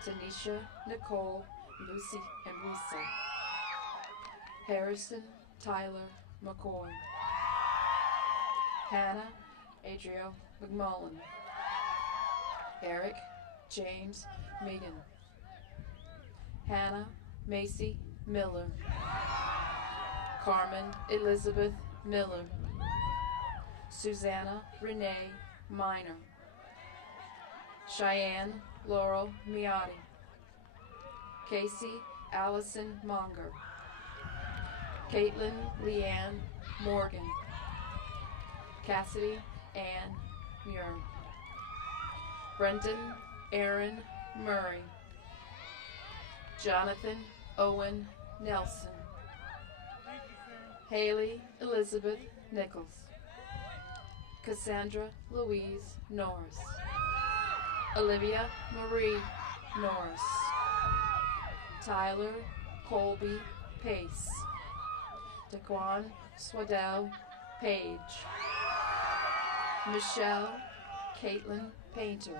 Tanisha Nicole Lucy Embrisa. Harrison Tyler McCoy. Hannah Adriel McMullen. Eric James Megan. Hannah Macy Miller. Carmen Elizabeth Miller. Susanna Renee Minor. Cheyenne Laurel Miotti. Casey Allison Monger. Caitlin Leanne Morgan. Cassidy Ann Muir. Brendan Aaron Murray. Jonathan Owen Nelson. Haley Elizabeth Nichols. Cassandra Louise Norris. Olivia Marie Norris. Tyler Colby Pace. Daquan Swaddell Page, Michelle Caitlin Painter,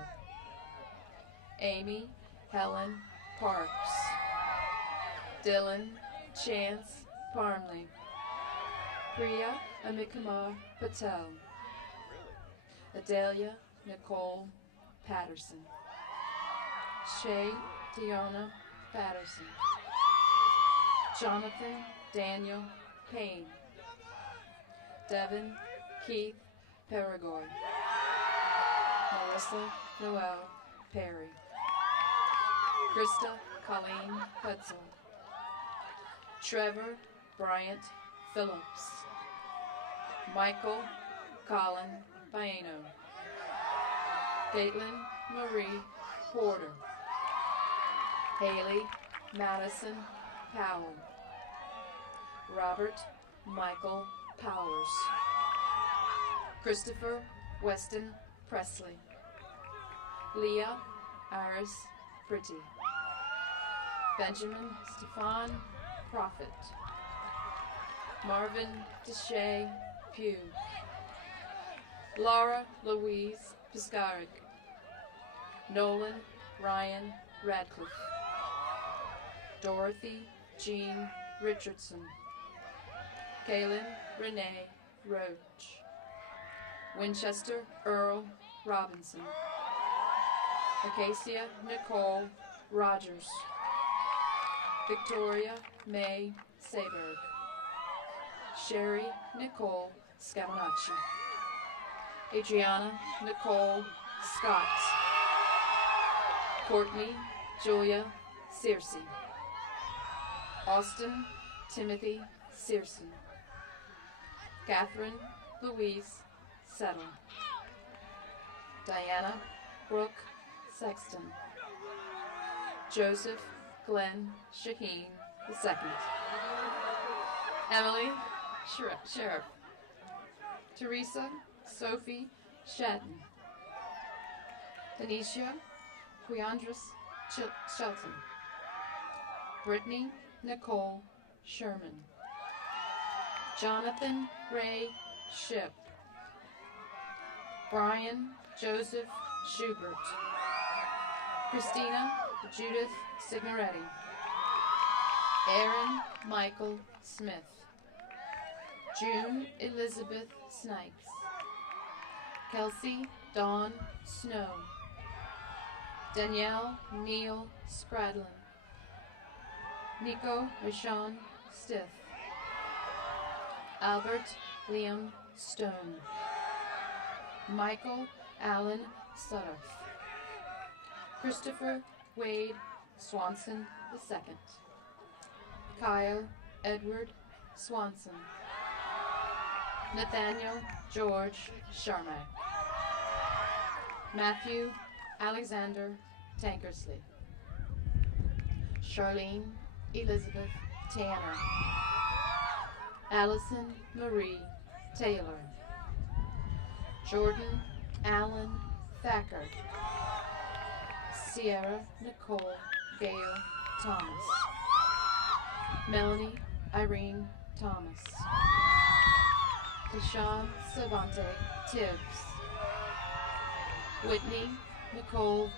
Amy Helen Parks, Dylan Chance Parmley, Priya Amikamar Patel, Adelia Nicole Patterson, Shay Deanna Patterson, Jonathan Daniel Payne, Devin Keith Perigord, Melissa Noel Perry, Krista Colleen Hudson, Trevor Bryant Phillips, Michael Colin Baeno, Caitlin Marie Porter, Haley Madison Powell, Robert Michael Powers, Christopher Weston Presley, Leah Iris Pretty, Benjamin Stefan Prophet, Marvin Deshay Pugh, Laura Louise Piscaric, Nolan Ryan Radcliffe, Dorothy Jean Richardson, Kaylin Renee Roach, Winchester Earl Robinson, Acacia Nicole Rogers, Victoria May Sayberg, Sherry Nicole Scaminacci, Adriana Nicole Scott, Courtney Julia Searcy, Austin Timothy Searcy, Catherine Louise Settle, Diana Brooke Sexton, Joseph Glenn Shaheen II, Emily Sheriff, Teresa Sophie Shatton, Tanisha Quiandris Shelton, Brittany Nicole Sherman, Jonathan Ray Ship, Brian Joseph Schubert, Christina Judith Signoretti, Aaron Michael Smith, June Elizabeth Snipes, Kelsey Dawn Snow, Danielle Neal Scradlin, Nico Rashawn Stith, Albert Liam Stone, Michael Allen Sutter, Christopher Wade Swanson II, Kyle Edward Swanson, Nathaniel George Sharmack, Matthew Alexander Tankersley, Charlene Elizabeth Tanner, Allison Marie Taylor, Jordan Allen Thacker, Sierra Nicole Gale Thomas, Melanie Irene Thomas, Deshawn Savante Tibbs, Whitney Nicole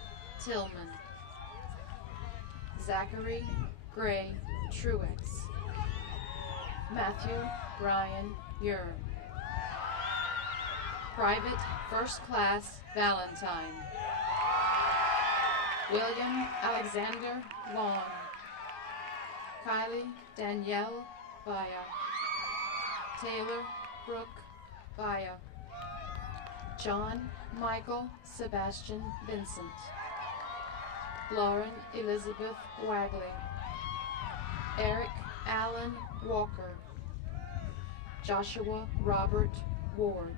Tillman, Zachary Gray Truex, Matthew Brian Ure, Private First Class Valentine, William Alexander Long, Kylie Danielle Baya, Taylor Brooke Baya, John Michael Sebastian Vincent, Lauren Elizabeth Wagley, Eric Allen Walker, Joshua Robert Ward,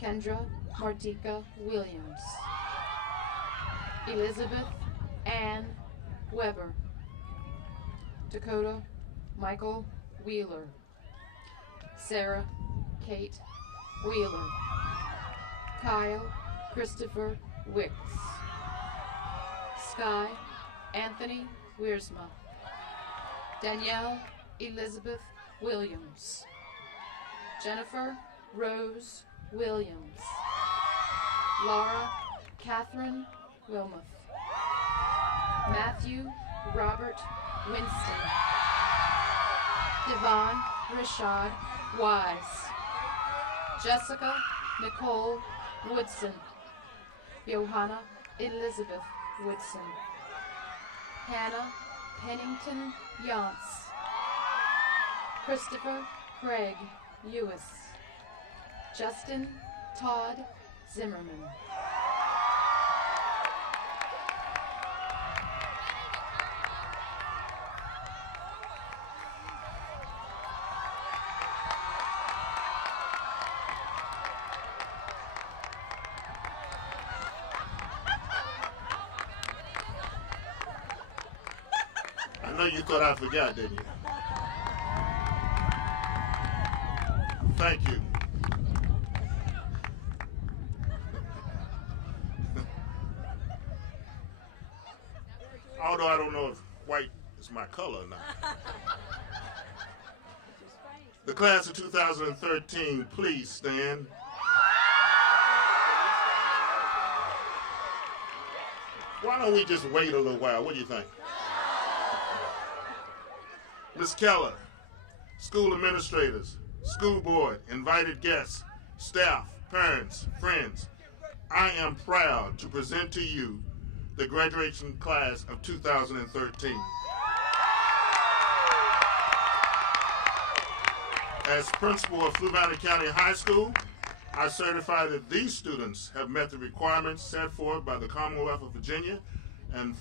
Kendra Martika Williams, Elizabeth Ann Weber, Dakota Michael Wheeler, Sarah Kate Wheeler, Kyle Christopher Wicks, Sky Anthony Wiersma, Danielle Elizabeth Williams. Jennifer Rose Williams. Laura Catherine Wilmoth. Matthew Robert Winston. Devon Rashad Wise. Jessica Nicole Woodson. Johanna Elizabeth Woodson. Hannah Pennington Yance. Christopher Craig Ewis. Justin Todd Zimmerman. I know you thought I forgot, didn't you? Thank you. Although I don't know if white is my color or not. The class of 2013, please stand. Why don't we just wait a little while? What do you think? Ms. Keller, school administrators, school board, invited guests, staff, parents, friends, I am proud to present to you the graduation class of 2013. As principal of Fluvanna County High School, I certify that these students have met the requirements set forth by the Commonwealth of Virginia and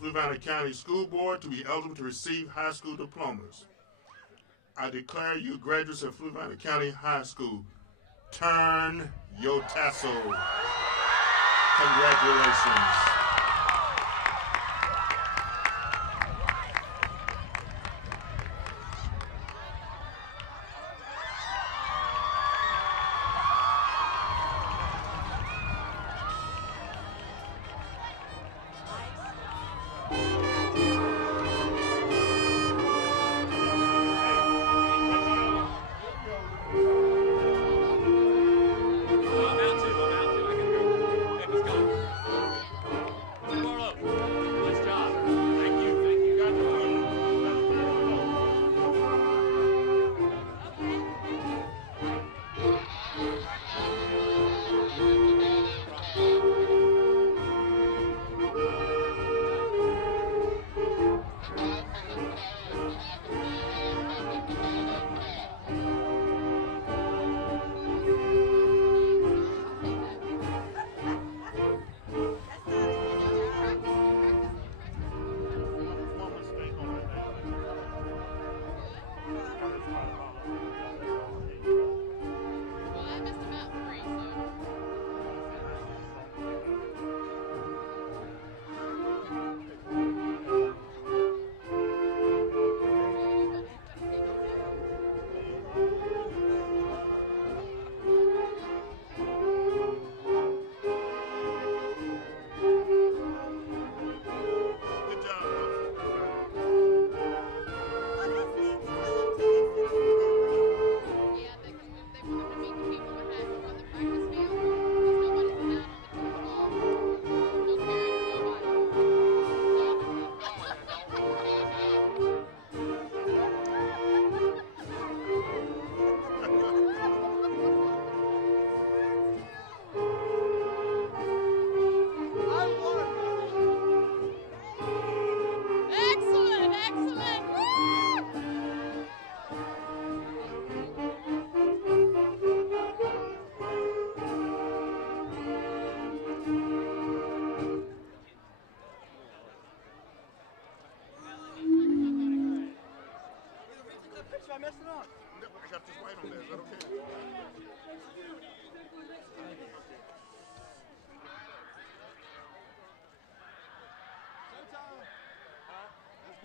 Fluvanna County School Board to be eligible to receive high school diplomas. I declare you graduates of Fluvanna County High School. Turn your tassel. Congratulations.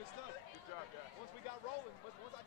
Good stuff. Good job, guys. Once we got rolling, once I